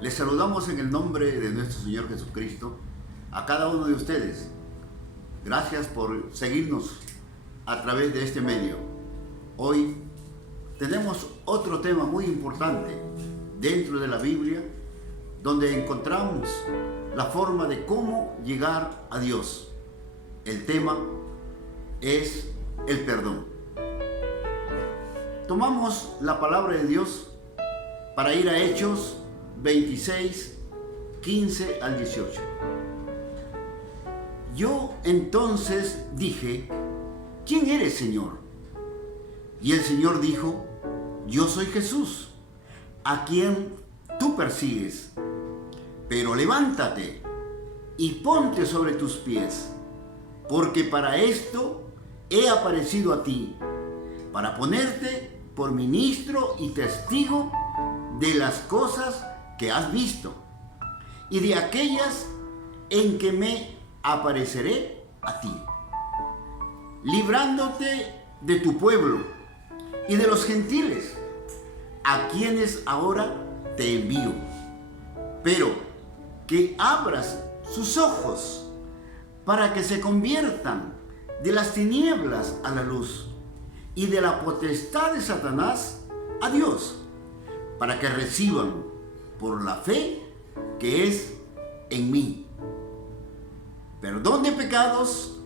Les saludamos en el nombre de nuestro Señor Jesucristo a cada uno de ustedes. Gracias por seguirnos a través de este medio. Hoy tenemos otro tema muy importante dentro de la Biblia, donde encontramos la forma de cómo llegar a Dios. El tema es el perdón. Tomamos la palabra de Dios para ir a Hechos 26, 15 al 18. Yo entonces dije: ¿quién eres, Señor? Y el Señor dijo: yo soy Jesús, a quien tú persigues. Pero levántate y ponte sobre tus pies, porque para esto he aparecido a ti, para ponerte por ministro y testigo de las cosas que has visto y de aquellas en que me apareceré a ti, librándote de tu pueblo y de los gentiles, a quienes ahora te envío, pero que abras sus ojos para que se conviertan de las tinieblas a la luz y de la potestad de Satanás a Dios, para que reciban por la fe que es en mí perdón de pecados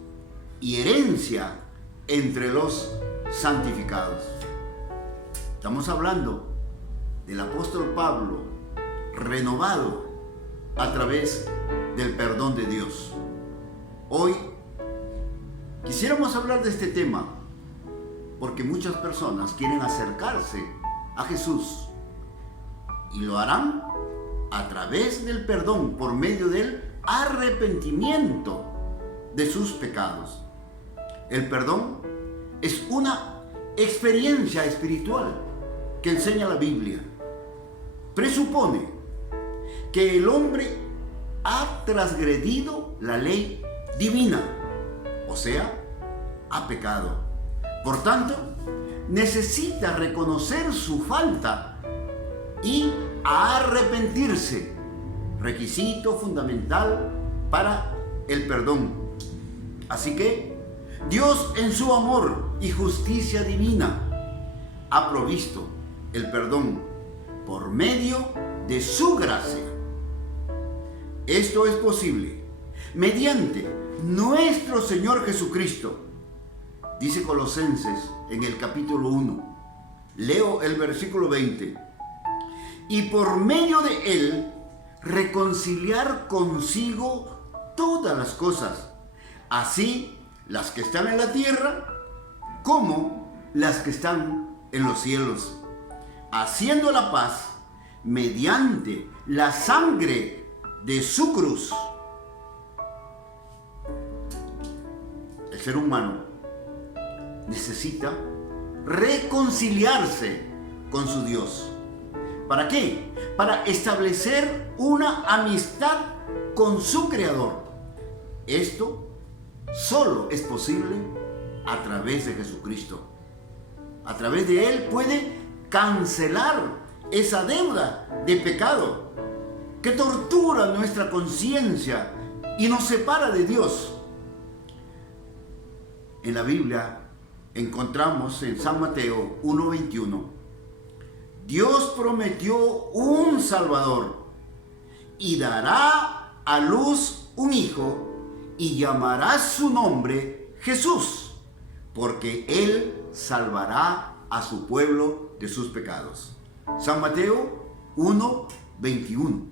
y herencia entre los santificados. Estamos hablando del apóstol Pablo renovado a través del perdón de Dios. Hoy quisiéramos hablar de este tema porque muchas personas quieren acercarse a Jesús y lo harán a través del perdón por medio del arrepentimiento de sus pecados. El perdón es una experiencia espiritual que enseña la Biblia. Presupone que el hombre ha transgredido la ley divina, o sea, ha pecado. Por tanto, necesita reconocer su falta y arrepentirse, requisito fundamental para el perdón. Así que Dios, en su amor y justicia divina, ha provisto el perdón por medio de su gracia. Esto es posible mediante nuestro Señor Jesucristo. Dice Colosenses en el capítulo 1, leo el versículo 20: y por medio de Él reconciliar consigo todas las cosas, así las que están en la tierra como las que están en los cielos, haciendo la paz mediante la sangre de su cruz. El ser humano necesita reconciliarse con su Dios. ¿Para qué? Para establecer una amistad con su Creador. Esto solo es posible a través de Jesucristo. A través de Él puede cancelar esa deuda de pecado que tortura nuestra conciencia y nos separa de Dios. En la Biblia encontramos en San Mateo 1:21: Dios prometió un Salvador y dará a luz un hijo y llamará su nombre Jesús, porque Él salvará a su pueblo de sus pecados. San Mateo 1:21.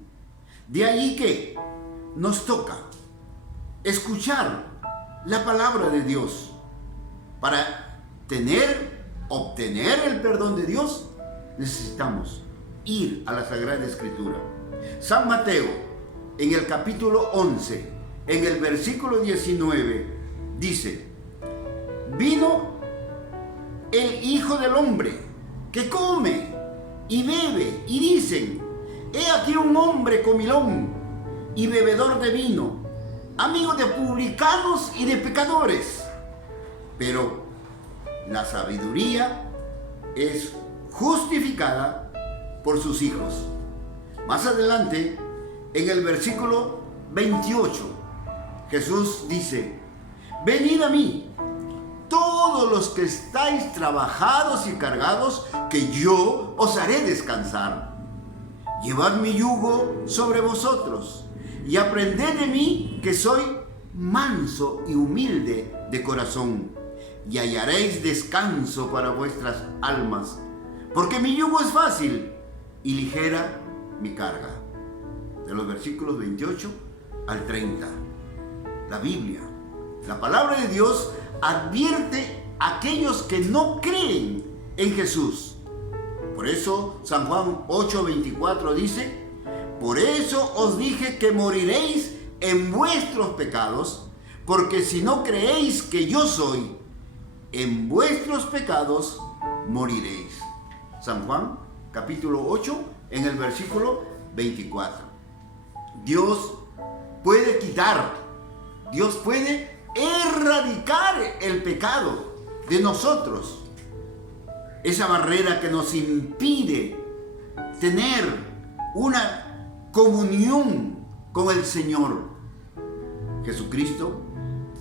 De allí que nos toca escuchar la palabra de Dios para obtener el perdón de Dios. Necesitamos ir a la Sagrada Escritura. San Mateo, en el capítulo 11, en el versículo 19, dice: vino el Hijo del Hombre, que come y bebe, y dicen: he aquí un hombre comilón y bebedor de vino, amigo de publicanos y de pecadores. Pero la sabiduría es justificada por sus hijos. Más adelante, en el versículo 28, Jesús dice: venid a mí, todos los que estáis trabajados y cargados, que yo os haré descansar. Llevad mi yugo sobre vosotros y aprended de mí, que soy manso y humilde de corazón, y hallaréis descanso para vuestras almas, porque mi yugo es fácil y ligera mi carga. De los versículos 28 al 30. La Biblia, la palabra de Dios, advierte a aquellos que no creen en Jesús. Por eso San Juan 8:24 dice: por eso os dije que moriréis en vuestros pecados, porque si no creéis que yo soy, en vuestros pecados moriréis. San Juan capítulo 8 en el versículo 24. Dios puede quitar, Dios puede erradicar el pecado de nosotros. Esa barrera que nos impide tener una comunión con el Señor. Jesucristo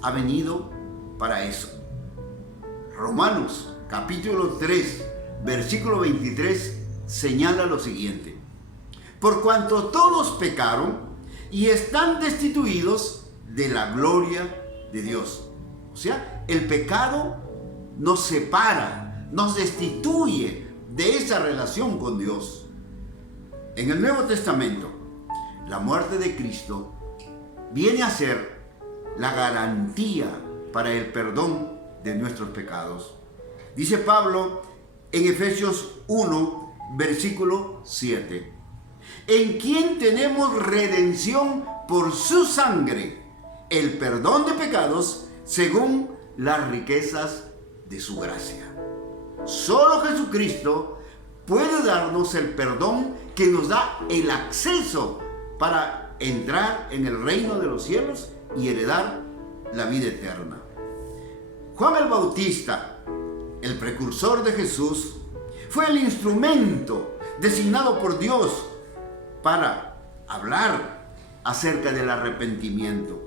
ha venido para eso. Romanos capítulo 3, versículo 23 señala lo siguiente: por cuanto todos pecaron y están destituidos de la gloria de Dios. O sea, el pecado nos separa, nos destituye de esa relación con Dios. En el Nuevo Testamento, la muerte de Cristo viene a ser la garantía para el perdón de nuestros pecados. Dice Pablo en Efesios 1, versículo 7: en quien tenemos redención por su sangre, el perdón de pecados según las riquezas de su gracia. Solo Jesucristo puede darnos el perdón que nos da el acceso para entrar en el reino de los cielos y heredar la vida eterna. Juan el Bautista, el precursor de Jesús, fue el instrumento designado por Dios para hablar acerca del arrepentimiento.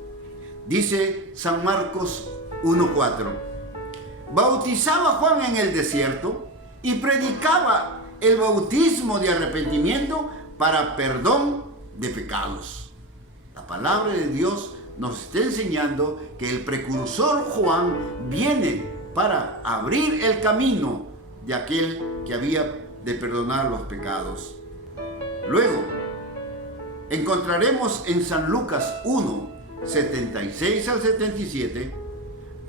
Dice San Marcos 1:4: bautizaba Juan en el desierto y predicaba el bautismo de arrepentimiento para perdón de pecados. La palabra de Dios nos está enseñando que el precursor Juan viene para abrir el camino de aquel que había de perdonar los pecados. Luego, encontraremos en San Lucas 1, 76 al 77,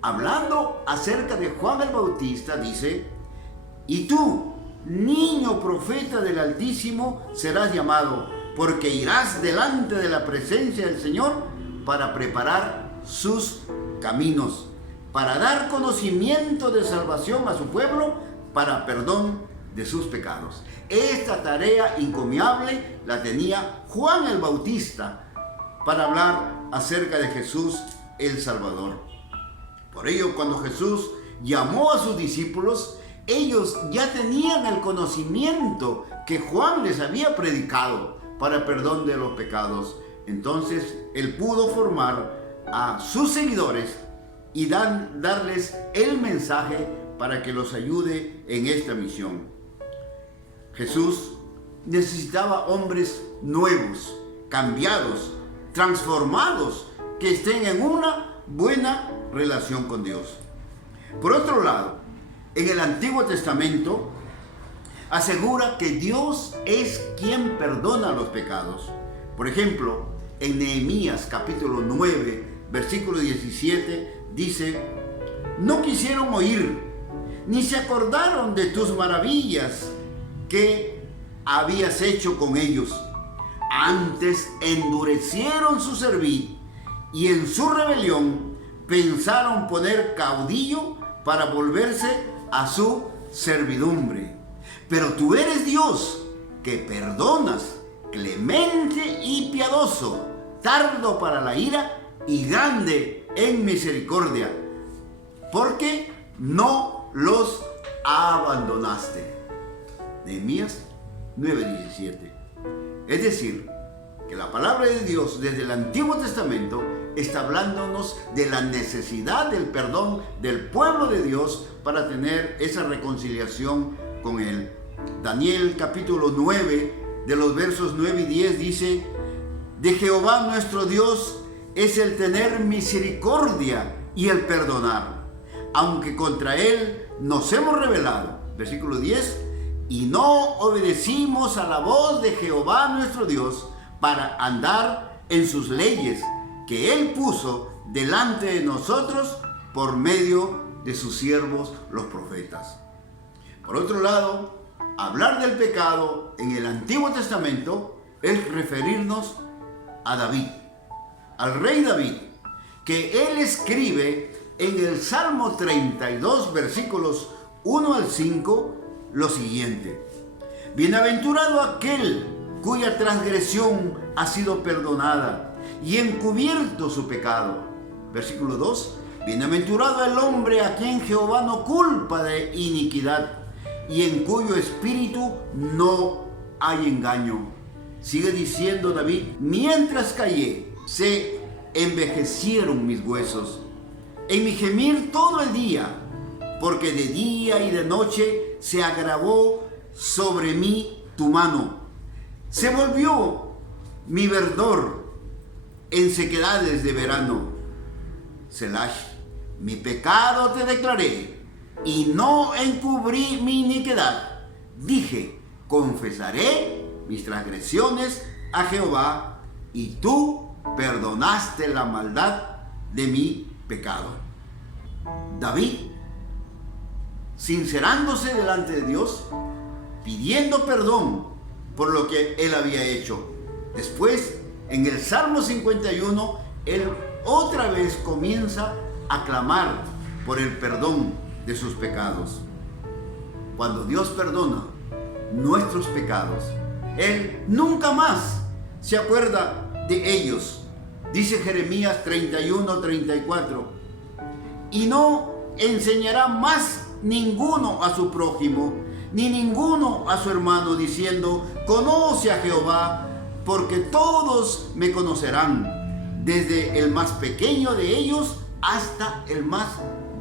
hablando acerca de Juan el Bautista, dice: y tú, niño profeta del Altísimo, serás llamado, porque irás delante de la presencia del Señor para preparar sus caminos, para dar conocimiento de salvación a su pueblo, para perdón de sus pecados. Esta tarea encomiable la tenía Juan el Bautista para hablar acerca de Jesús el Salvador. Por ello, cuando Jesús llamó a sus discípulos, ellos ya tenían el conocimiento que Juan les había predicado para el perdón de los pecados. Entonces, él pudo formar a sus seguidores y darles el mensaje para que los ayude en esta misión. Jesús necesitaba hombres nuevos, cambiados, transformados, que estén en una buena relación con Dios. Por otro lado, en el Antiguo Testamento asegura que Dios es quien perdona los pecados. Por ejemplo, en Nehemías capítulo 9, versículo 17, dice: no quisieron oír, ni se acordaron de tus maravillas que habías hecho con ellos. Antes endurecieron su cerviz y en su rebelión pensaron poner caudillo para volverse a su servidumbre. Pero tú eres Dios, que perdonas, clemente y piadoso, tardo para la ira y grande en misericordia, porque no los abandonaste. Nehemías 9:17. Es decir, que la palabra de Dios desde el Antiguo Testamento está hablándonos de la necesidad del perdón del pueblo de Dios para tener esa reconciliación con Él. Daniel capítulo 9, de los versos 9 y 10 dice: de Jehová nuestro Dios es el tener misericordia y el perdonar, aunque contra Él nos hemos rebelado. Versículo 10: y no obedecimos a la voz de Jehová nuestro Dios para andar en sus leyes que Él puso delante de nosotros por medio de sus siervos los profetas. Por otro lado, hablar del pecado en el Antiguo Testamento es referirnos a David, al rey David, que él escribe en el Salmo 32, versículos 1 al 5, lo siguiente: bienaventurado aquel cuya transgresión ha sido perdonada y encubierto su pecado. Versículo 2: bienaventurado el hombre a quien Jehová no culpa de iniquidad y en cuyo espíritu no hay engaño. Sigue diciendo David: mientras callé, se envejecieron mis huesos, en mi gemir todo el día, porque de día y de noche se agravó sobre mí tu mano. Se volvió mi verdor en sequedades de verano. Selah, mi pecado te declaré, y no encubrí mi iniquidad. Dije: confesaré mis transgresiones a Jehová, y tú perdonaste la maldad de mi pecado. David, sincerándose delante de Dios, pidiendo perdón por lo que él había hecho. Después, en el Salmo 51, él otra vez comienza a clamar por el perdón de sus pecados. Cuando Dios perdona nuestros pecados, Él nunca más se acuerda de ellos. Dice Jeremías 31:34: y no enseñará más ninguno a su prójimo, ni ninguno a su hermano, diciendo: conoce a Jehová, porque todos me conocerán, desde el más pequeño de ellos hasta el más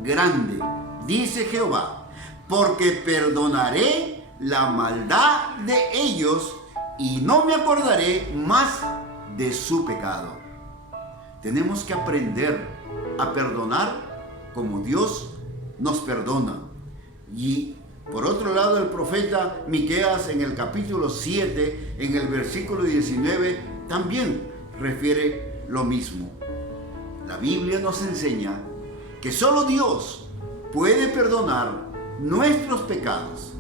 grande. Dice Jehová: porque perdonaré la maldad de ellos y no me acordaré más de su pecado. Tenemos que aprender a perdonar como Dios nos perdona. Y por otro lado, el profeta Miqueas en el capítulo 7, en el versículo 19, también refiere lo mismo. La Biblia nos enseña que solo Dios puede perdonar nuestros pecados,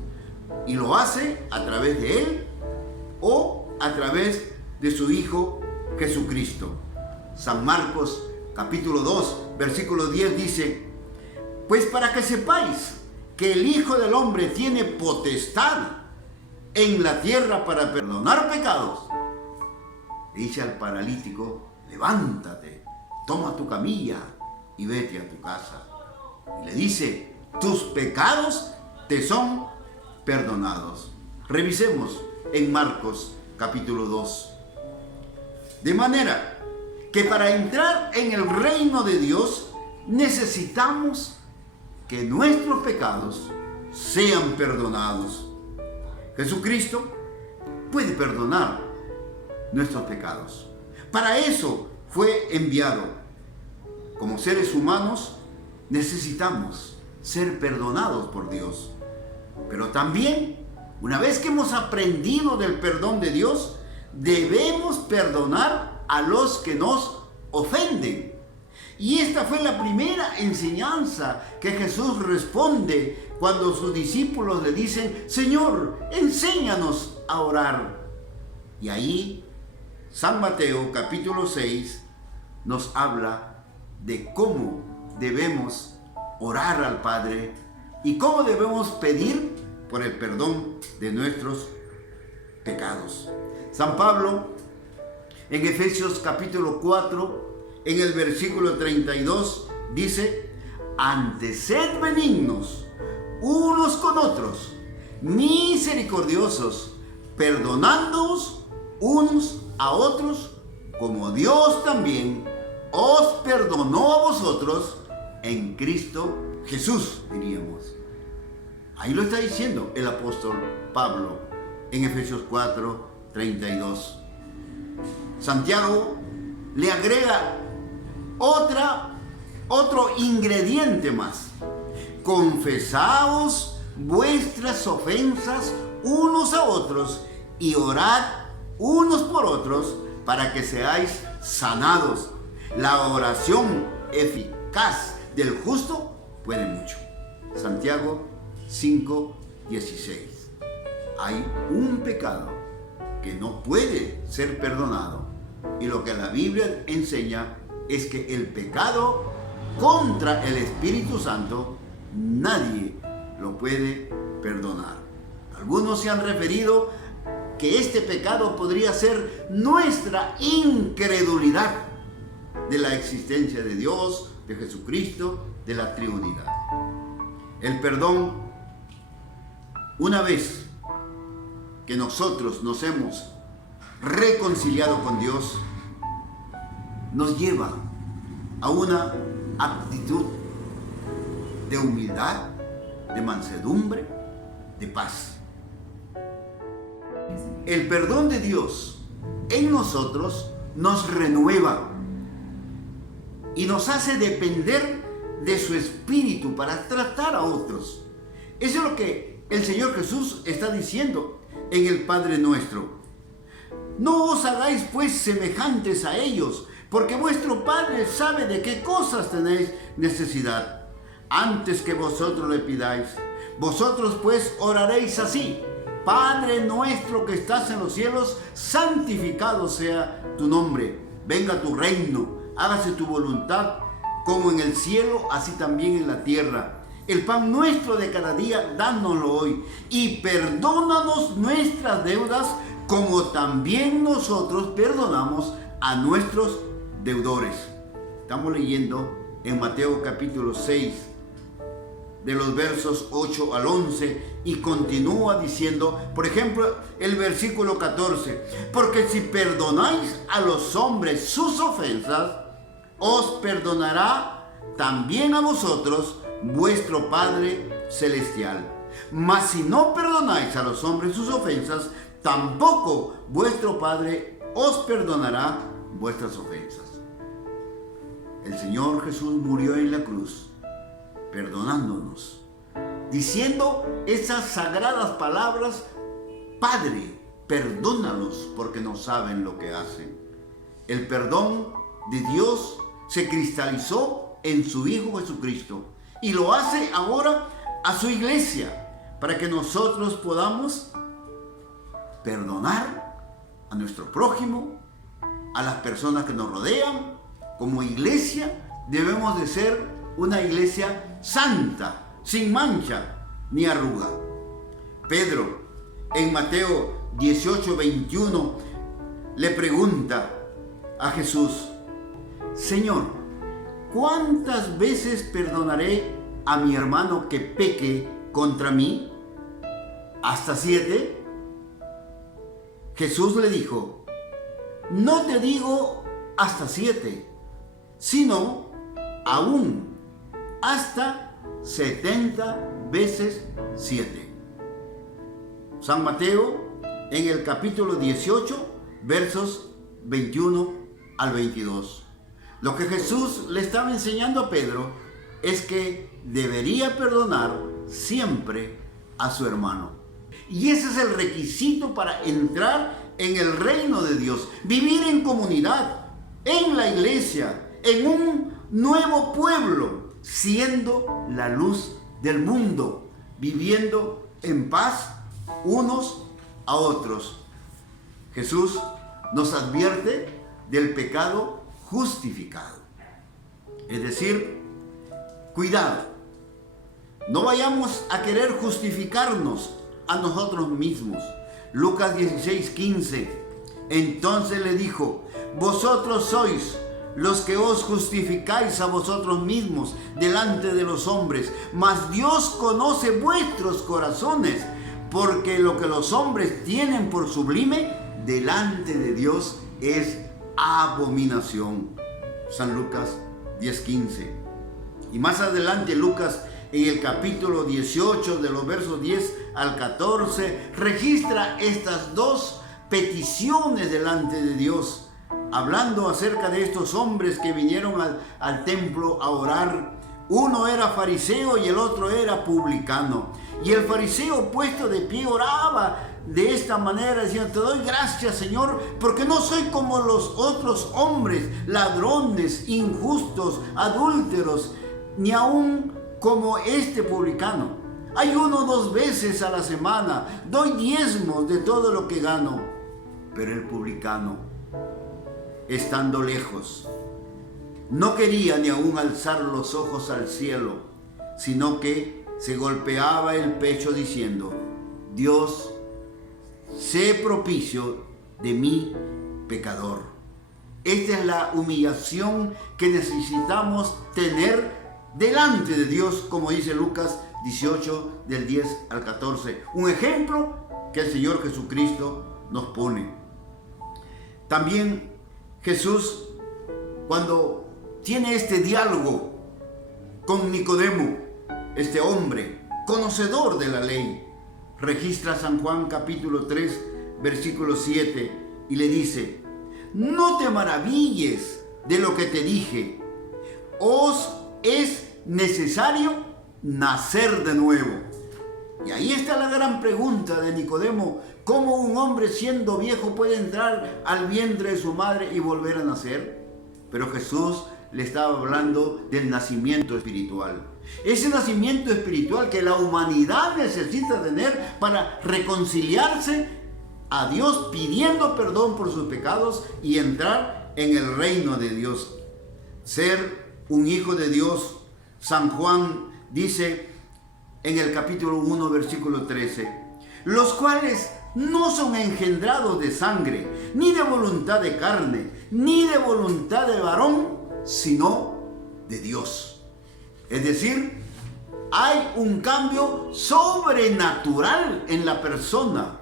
y lo hace a través de Él o a través de su Hijo Jesucristo. San Marcos capítulo 2, versículo 10 dice: pues para que sepáis que el Hijo del Hombre tiene potestad en la tierra para perdonar pecados, le dice al paralítico: levántate, toma tu camilla y vete a tu casa. Y le dice: tus pecados te son perdonados. Revisemos en Marcos capítulo 2. De manera que para entrar en el reino de Dios necesitamos que nuestros pecados sean perdonados. Jesucristo puede perdonar nuestros pecados. Para eso fue enviado. Como seres humanos necesitamos ser perdonados por Dios. Pero también, una vez que hemos aprendido del perdón de Dios, debemos perdonar a los que nos ofenden. Y esta fue la primera enseñanza que Jesús responde cuando sus discípulos le dicen: Señor, enséñanos a orar. Y ahí San Mateo capítulo 6 nos habla de cómo debemos orar al Padre y cómo debemos pedir por el perdón de nuestros pecados. San Pablo, en Efesios capítulo 4, en el versículo 32, dice: antes sed benignos unos con otros, misericordiosos, perdonándoos unos a otros, como Dios también os perdonó a vosotros en Cristo Jesús, diríamos. Ahí lo está diciendo el apóstol Pablo en Efesios 4, 32. Santiago le agrega otro ingrediente más. Confesaos vuestras ofensas unos a otros y orad unos por otros para que seáis sanados. La oración eficaz del justo puede mucho. Santiago 5:16. Hay un pecado que no puede ser perdonado, y lo que la Biblia enseña es que el pecado contra el Espíritu Santo nadie lo puede perdonar. Algunos se han referido que este pecado podría ser nuestra incredulidad de la existencia de Dios, de Jesucristo, de la Trinidad. El perdón, una vez que nosotros nos hemos reconciliado con Dios, nos lleva a una actitud de humildad, de mansedumbre, de paz. El perdón de Dios en nosotros nos renueva y nos hace depender de su espíritu para tratar a otros. Eso es lo que el Señor Jesús está diciendo en el Padre Nuestro. No os hagáis pues semejantes a ellos, porque vuestro Padre sabe de qué cosas tenéis necesidad, antes que vosotros le pidáis. Vosotros pues oraréis así: Padre nuestro que estás en los cielos, santificado sea tu nombre. Venga tu reino, hágase tu voluntad, como en el cielo, así también en la tierra. El pan nuestro de cada día, dánoslo hoy. Y perdónanos nuestras deudas, como también nosotros perdonamos a nuestros deudores. Estamos leyendo en Mateo capítulo 6, de los versos 8 al 11, y continúa diciendo, por ejemplo, el versículo 14: porque si perdonáis a los hombres sus ofensas, os perdonará también a vosotros vuestro Padre Celestial. Mas si no perdonáis a los hombres sus ofensas, tampoco vuestro Padre os perdonará vuestras ofensas. El Señor Jesús murió en la cruz, perdonándonos, diciendo esas sagradas palabras: Padre, perdónalos porque no saben lo que hacen. El perdón de Dios se cristalizó en su Hijo Jesucristo y lo hace ahora a su iglesia, para que nosotros podamos perdonar a nuestro prójimo, a las personas que nos rodean. Como iglesia debemos de ser una iglesia santa, sin mancha ni arruga. Pedro, en Mateo 18:21, le pregunta a Jesús: Señor, ¿cuántas veces perdonaré a mi hermano que peque contra mí? ¿Hasta 7? Jesús le dijo: no te digo hasta 7, sino aún hasta 70 veces 7. San Mateo, en el capítulo 18, versos 21 al 22. Lo que Jesús le estaba enseñando a Pedro es que debería perdonar siempre a su hermano. Y ese es el requisito para entrar en el reino de Dios. Vivir en comunidad, en la iglesia, en un nuevo pueblo, siendo la luz del mundo, viviendo en paz unos a otros. Jesús nos advierte del pecado justificado. Es decir, cuidado, no vayamos a querer justificarnos a nosotros mismos. Lucas 16:15. Entonces le dijo: vosotros sois los que os justificáis a vosotros mismos delante de los hombres, mas Dios conoce vuestros corazones, porque lo que los hombres tienen por sublime, delante de Dios es abominación. San Lucas 10:15. Y más adelante Lucas, en el capítulo 18, de los versos 10 al 14, registra estas dos peticiones delante de Dios, hablando acerca de estos hombres que vinieron al templo a orar. Uno era fariseo y el otro era publicano. Y el fariseo, puesto de pie, oraba de esta manera, diciendo: te doy gracias, Señor, porque no soy como los otros hombres, ladrones, injustos, adúlteros, ni aún como este publicano. Ayuno 2 veces a la semana, doy diezmos de todo lo que gano. Pero el publicano, estando lejos, no quería ni aún alzar los ojos al cielo, sino que se golpeaba el pecho diciendo: Dios, sé propicio de mí, pecador. Esta es la humillación que necesitamos tener delante de Dios, como dice Lucas 18, del 10 al 14. Un ejemplo que el Señor Jesucristo nos pone. También Jesús, cuando tiene este diálogo con Nicodemo, este hombre conocedor de la ley, registra San Juan capítulo 3, versículo 7, y le dice: no te maravilles de lo que te dije, os es necesario nacer de nuevo. Y ahí está la gran pregunta de Nicodemo: ¿cómo un hombre siendo viejo puede entrar al vientre de su madre y volver a nacer? Pero Jesús le estaba hablando del nacimiento espiritual. Ese nacimiento espiritual que la humanidad necesita tener para reconciliarse a Dios, pidiendo perdón por sus pecados y entrar en el reino de Dios. Ser un hijo de Dios. San Juan dice en el capítulo 1, versículo 13: los cuales no son engendrados de sangre, ni de voluntad de carne, ni de voluntad de varón, sino de Dios. Es decir, hay un cambio sobrenatural en la persona,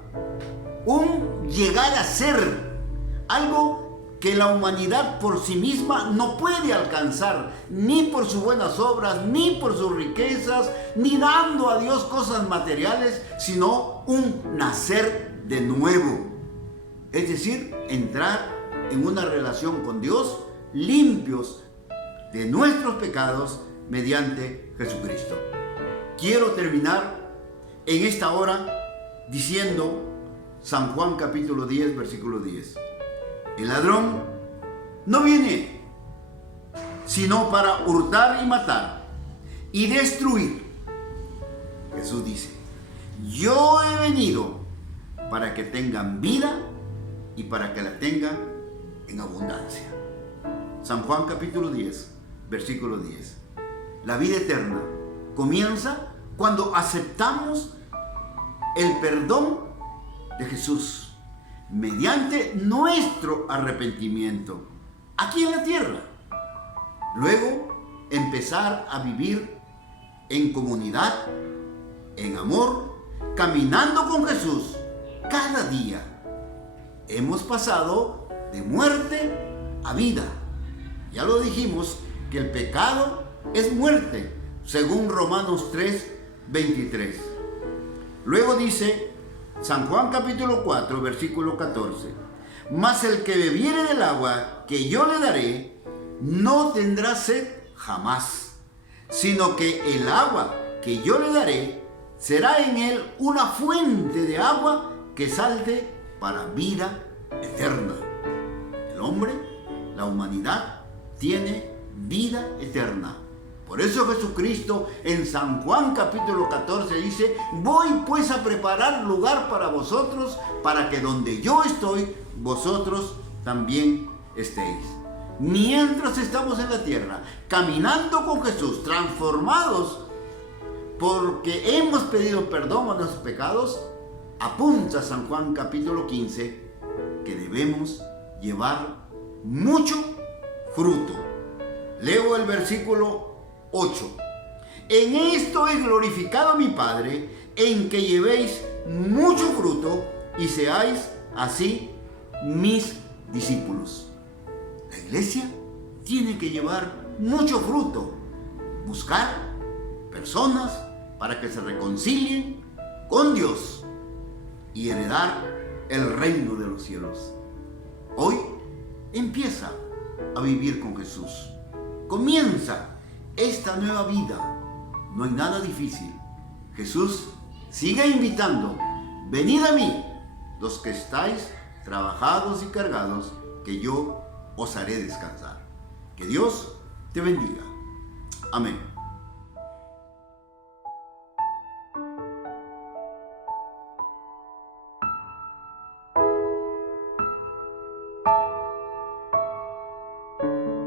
un llegar a ser algo que la humanidad por sí misma no puede alcanzar, ni por sus buenas obras, ni por sus riquezas, ni dando a Dios cosas materiales, sino un nacer de nuevo. Es decir, entrar en una relación con Dios, limpios de nuestros pecados mediante Jesucristo. Quiero terminar en esta hora diciendo San Juan capítulo 10, versículo 10. El ladrón no viene sino para hurtar y matar y destruir. Jesús dice: yo he venido para que tengan vida y para que la tengan en abundancia. San Juan capítulo 10, versículo 10. La vida eterna comienza cuando aceptamos el perdón de Jesús mediante nuestro arrepentimiento aquí en la tierra. Luego, empezar a vivir en comunidad, en amor, caminando con Jesús cada día. Hemos pasado de muerte a vida. Ya lo dijimos, que el pecado es muerte, según Romanos 3, 23. Luego dice San Juan capítulo 4, versículo 14: mas el que bebiere del agua que yo le daré, no tendrá sed jamás, sino que el agua que yo le daré será en él una fuente de agua que salte para vida eterna. El hombre, la humanidad, tiene vida eterna. Por eso Jesucristo en San Juan capítulo 14 dice: voy pues a preparar lugar para vosotros, para que donde yo estoy, vosotros también estéis. Mientras estamos en la tierra, caminando con Jesús, transformados porque hemos pedido perdón a nuestros pecados, apunta San Juan capítulo 15 que debemos llevar mucho fruto. Leo el versículo 8. En esto es glorificado mi Padre, en que llevéis mucho fruto y seáis así mis discípulos. La iglesia tiene que llevar mucho fruto, buscar personas para que se reconcilien con Dios y heredar el reino de los cielos. Hoy empieza a vivir con Jesús. Comienza esta nueva vida. No hay nada difícil. Jesús sigue invitando: venid a mí, los que estáis trabajados y cargados, que yo os haré descansar. Que Dios te bendiga. Amén.